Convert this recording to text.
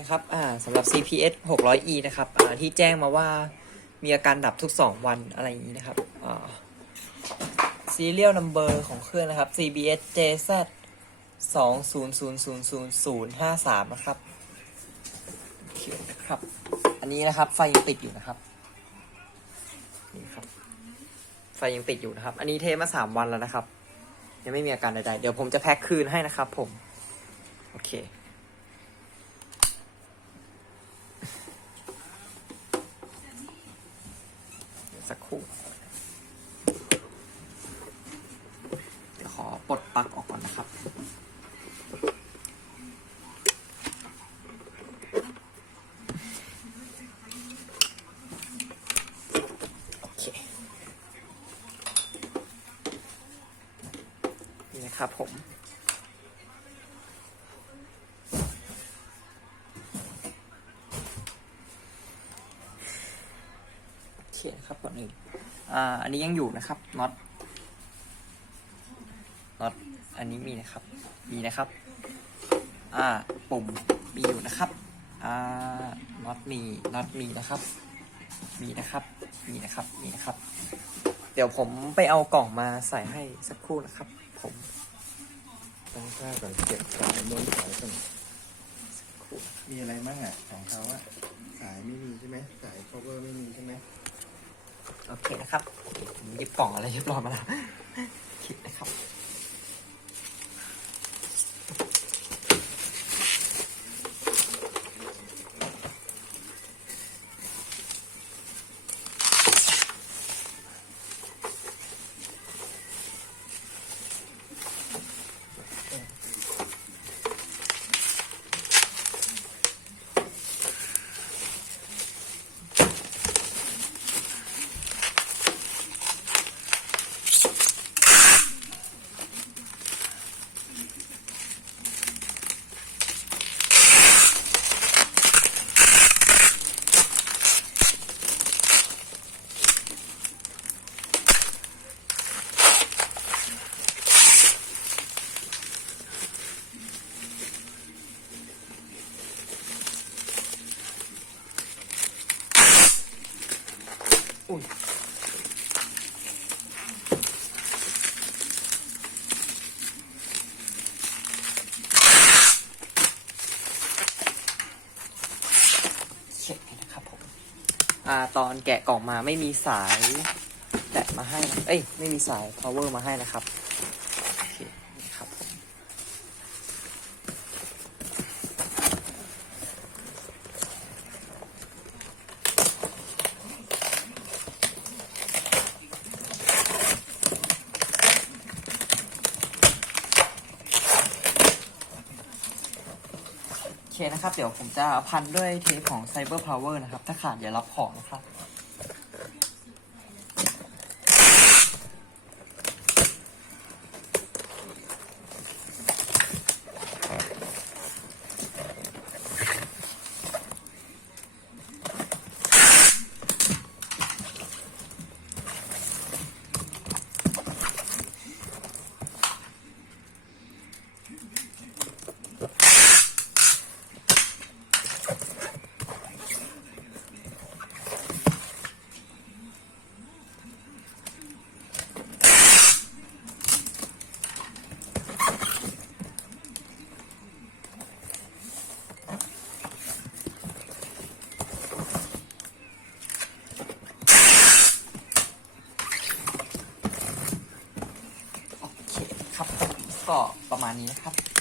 นะครับอ่าสำหรับ CPS 600E นะครับอ่าที่แจ้งมาว่ามีอาการดับทุก 2 วันอะไรอย่างนี้นะครับอ่า serial number ของเครื่องนะครับ CBS JZ 2000053 นะครับโอเคนนะครับ อันนี้นะครับ ไฟยังติดอยู่นะครับ นี่ครับ ไฟยังติดอยู่นะครับ อันนี้เทมา 3 วันแล้วนะครับ ยังไม่มีอาการใดๆ เดี๋ยวผมจะแพ็คคืนให้นะครับผม โอเค สักครู่เดี๋ยวขอปลดปลั๊กออกก่อนนะครับ โอเค นี่นะครับผม โอเค นะครับก่อนหนึ่งอ่าอันนี้ยังอยู่นะครับน็อตน็อตอันนี้มีนะครับมีนะครับอ่าปุ่มมีอยู่นะครับอ่าน็อตมีน็อตมีนะครับ มีนะครับมีนะครับมีนะครับ เดี๋ยวผมไปเอากล่องมาใส่ให้สักครู่นะครับ ผมตั้งค่าก่อนเก็บสายม้วนสายก่อนสักครู่มีอะไรบ้างอะของเขาอะสายไม่มีใช่ไหมสาย cover ไม่มีใช่ไหม โอเคนะครับหยิบกล่องอะไรเรียบร้อยมาแล้ว อุ้ยเช็คให้นะครับผมอ่าตอนแกะกล่องมาไม่มีสายแตะมาให้นะเอ้ย ไม่มีสาย power มาให้นะครับ โอเคนี่ครับผม โอ เคนะครับ เดี๋ยวผมจะพันด้วยเทปของ Cyber Power นะครับ ถ้าขาดอย่ารับของนะครับ ก็ประมาณนี้นะครับ